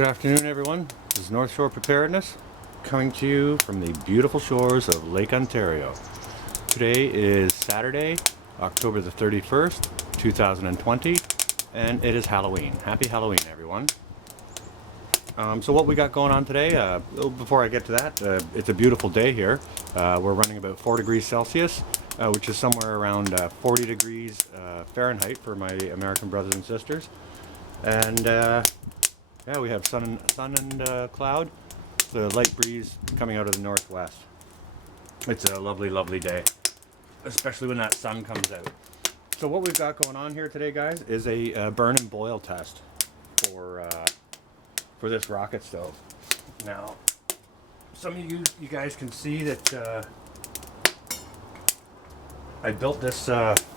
Good afternoon, everyone. This is North Shore Preparedness, coming to you from the beautiful shores of Lake Ontario. Today is Saturday, October the 31st, 2020, and it is Halloween. Happy Halloween, everyone. So what we got going on today, before I get to that, it's a beautiful day here. We're running about 4 degrees Celsius, which is somewhere around 40 degrees Fahrenheit for my American brothers and sisters. And yeah, we have sun and cloud, the light breeze coming out of the northwest. It's a lovely, lovely day, especially when that sun comes out. So what we've got going on here today, guys, is a burn and boil test for this rocket stove. Now, some of you guys can see that I built this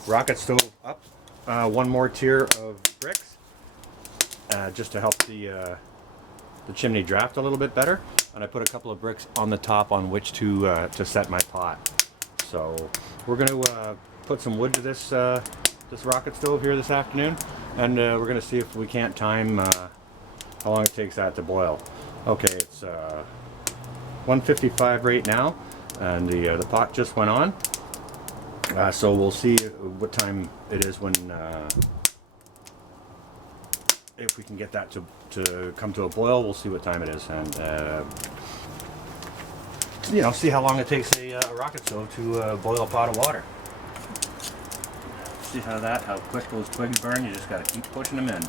rocket stove up one more tier of bricks. Just to help the chimney draft a little bit better, and I put a couple of bricks on the top on which to set my pot. So we're going to put some wood to this rocket stove here this afternoon, and we're going to see if we can't time how long it takes that to boil. Okay, it's 1:55 right now, and the pot just went on. So we'll see what time it is when. If we can get that to come to a boil, we'll see what time it is, and see how long it takes a rocket stove to boil a pot of water. See how quick those twigs burn. You just got to keep pushing them in.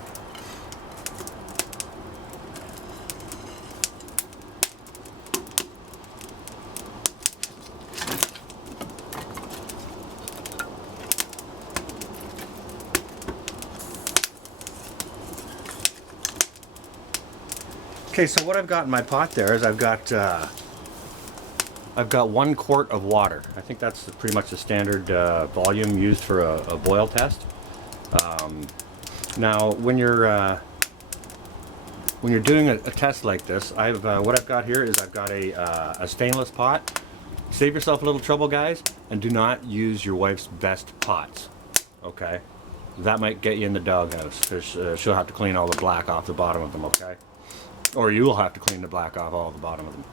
Okay, so what I've got in my pot there is I've got 1 quart of water. I think that's pretty much the standard volume used for a boil test. Now, when you're doing a test like this, what I've got here is I've got a stainless pot. Save yourself a little trouble, guys, and do not use your wife's best pots. Okay, that might get you in the doghouse because she'll have to clean all the black off the bottom of them. Okay. Or you will have to clean the black off all the bottom of them.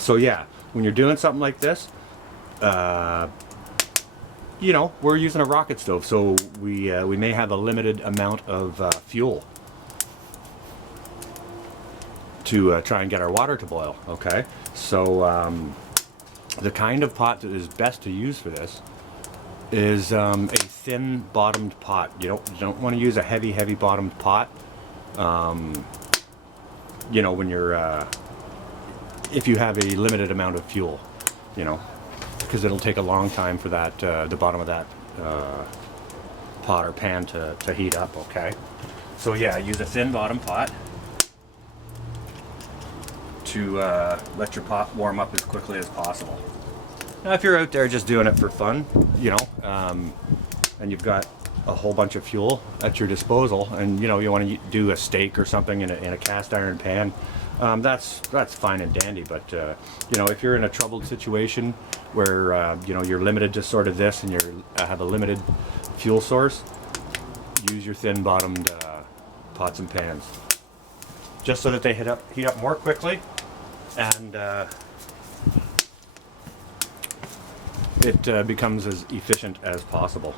So yeah, when you're doing something like this, we're using a rocket stove, so we may have a limited amount of fuel to try and get our water to boil. Okay, so the kind of pot that is best to use for this is a thin bottomed pot. You don't want to use a heavy bottomed pot. When you're, if you have a limited amount of fuel, because it'll take a long time for that, the bottom of that pot or pan to heat up, okay? So yeah, use a thin bottom pot to let your pot warm up as quickly as possible. Now if you're out there just doing it for fun, and you've got a whole bunch of fuel at your disposal, and you want to do a steak or something in a cast iron pan, that's fine and dandy. But if you're in a troubled situation where you're limited to sort of this, and you have a limited fuel source, use your thin bottomed pots and pans, just so that they heat up more quickly, and it becomes as efficient as possible.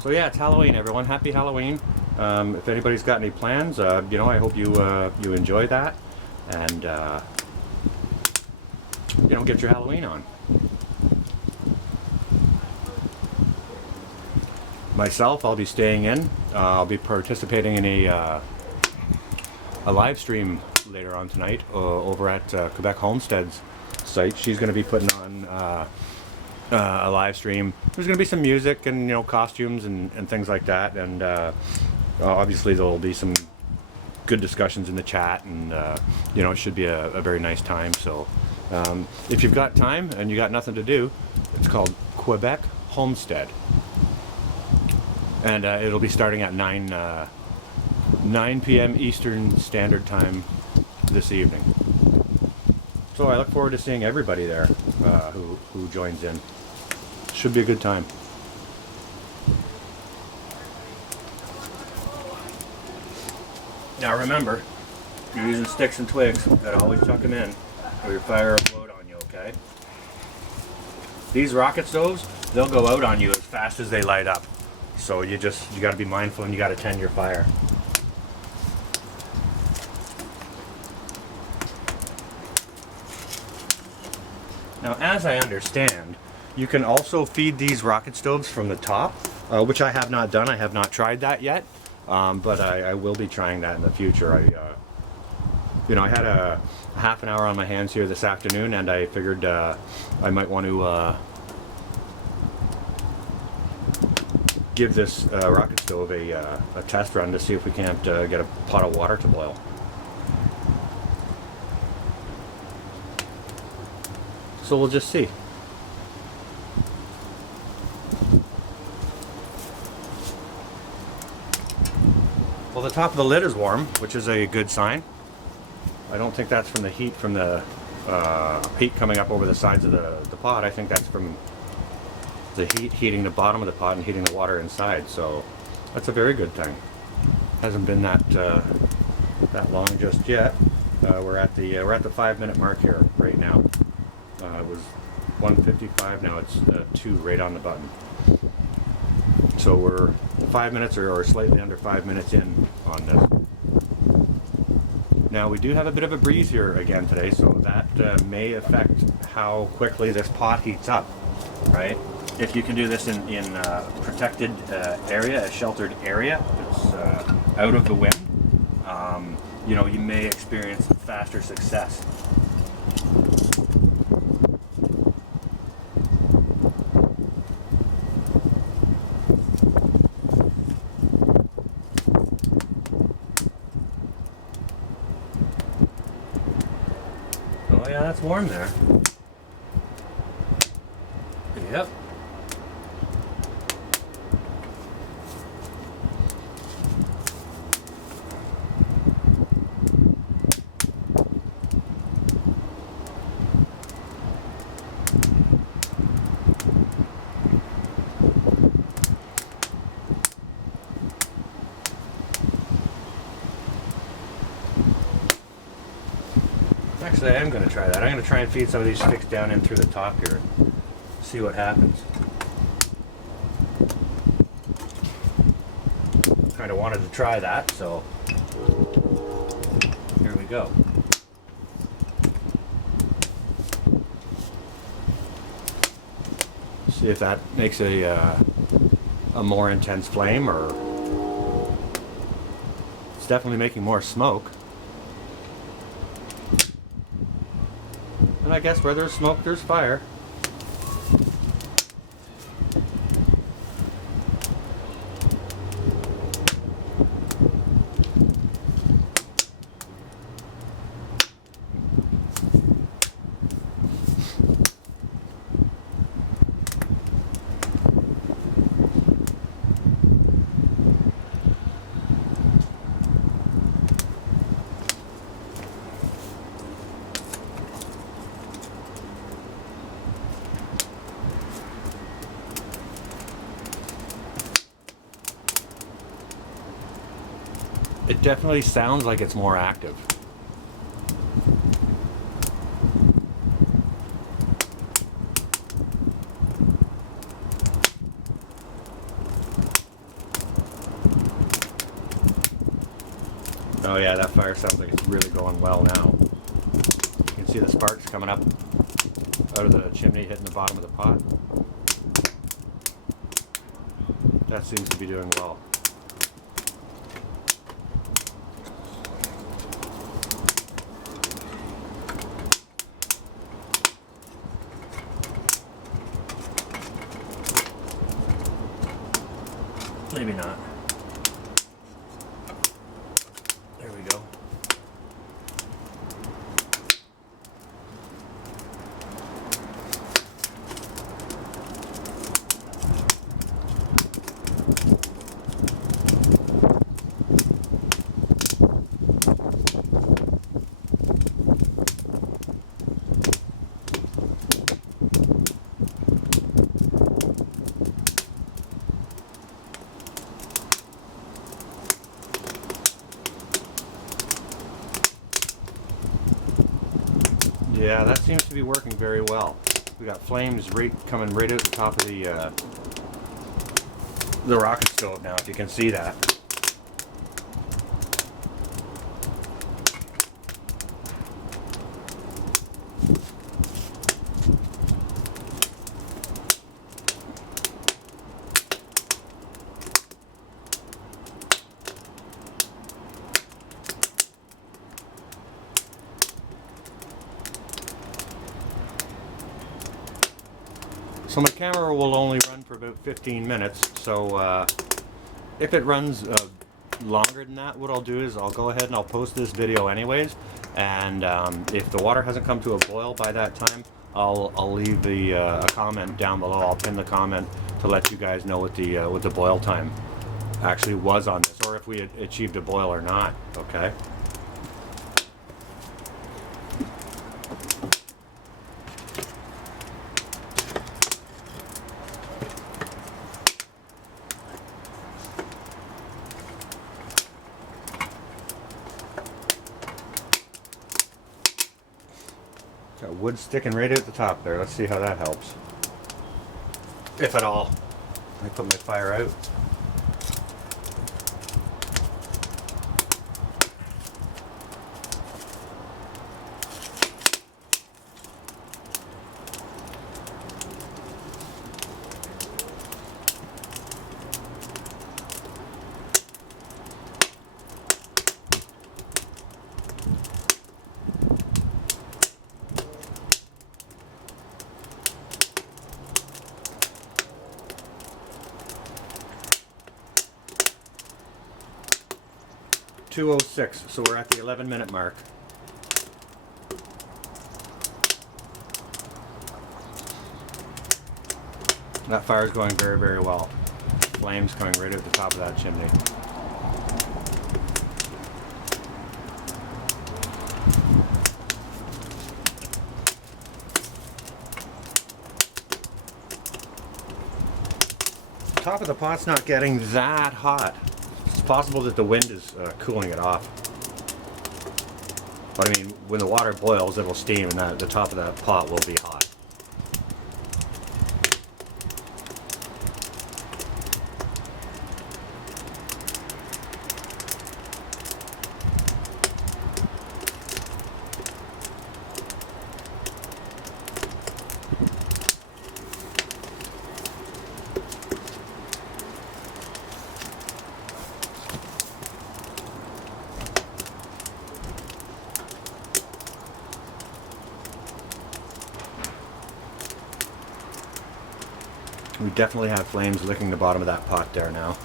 So yeah, it's Halloween, everyone. Happy Halloween. If anybody's got any plans, I hope you enjoy that, and get your Halloween on. Myself, I'll be staying in. I'll be participating in a live stream later on tonight over at Quebec Homestead's site. She's going to be putting on a live stream. There's going to be some music and costumes and things like that, and obviously there'll be some good discussions in the chat, and it should be a very nice time. So if you've got time and you got nothing to do, it's called Quebec Homestead, and it'll be starting at 9 p.m. Eastern Standard Time this evening. So I look forward to seeing everybody there who joins in. Should be a good time. Now remember, if you're using sticks and twigs, you gotta always chuck them in or your fire will explode on you, okay? These rocket stoves, they'll go out on you as fast as they light up. So you gotta be mindful and you gotta tend your fire. Now, as I understand, you can also feed these rocket stoves from the top, which I have not done. I have not tried that yet, but I will be trying that in the future. I had a half an hour on my hands here this afternoon, and I figured I might want to give this rocket stove a test run to see if we can't get a pot of water to boil. So we'll just see. Well, the top of the lid is warm, which is a good sign. I don't think that's from the heat from the heat coming up over the sides of the pot. I think that's from the heat heating the bottom of the pot and heating the water inside. So that's a very good thing. Hasn't been that long just yet. We're at the 5-minute mark here right now. It was 1:55. Now it's 2 right on the button. So we're 5 minutes or slightly under 5 minutes in on this. Now we do have a bit of a breeze here again today, so that may affect how quickly this pot heats up, right? If you can do this in a protected area, a sheltered area, that's out of the wind, you may experience faster success. Oh yeah, that's warm there. Yep. Actually, I am going to try that. I'm going to try and feed some of these sticks down in through the top here and see what happens. Kind of wanted to try that, so here we go. See if that makes a more intense flame, or it's definitely making more smoke. And I guess where there's smoke, there's fire. It definitely sounds like it's more active. Oh yeah, that fire sounds like it's really going well now. You can see the sparks coming up out of the chimney hitting the bottom of the pot. That seems to be doing well. Maybe not. There we go. Yeah, that seems to be working very well. We got flames coming right out the top of the rocket stove now, if you can see that. So my camera will only run for about 15 minutes, so if it runs longer than that, what I'll do is I'll go ahead and I'll post this video anyways, and if the water hasn't come to a boil by that time, I'll leave a comment down below. I'll pin the comment to let you guys know what the boil time actually was on this, or if we had achieved a boil or not, okay? Got wood sticking right at the top there. Let's see how that helps. If at all. I put my fire out. .206, so we're at the 11-minute mark. That fire is going very, very well. Flames coming right out the top of that chimney. The top of the pot's not getting that hot. It's possible that the wind is cooling it off. But I mean, when the water boils, it'll steam, and the top of that pot will be hot. We definitely have flames licking the bottom of that pot there now.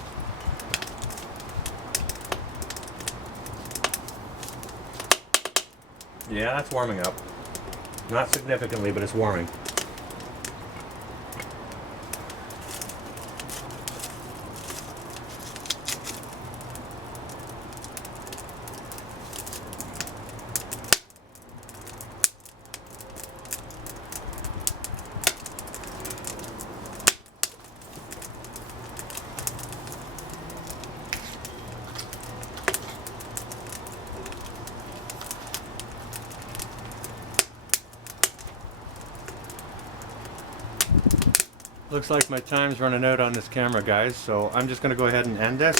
Yeah, that's warming up. Not significantly, but it's warming. Looks like my time's running out on this camera, guys, so I'm just going to go ahead and end this.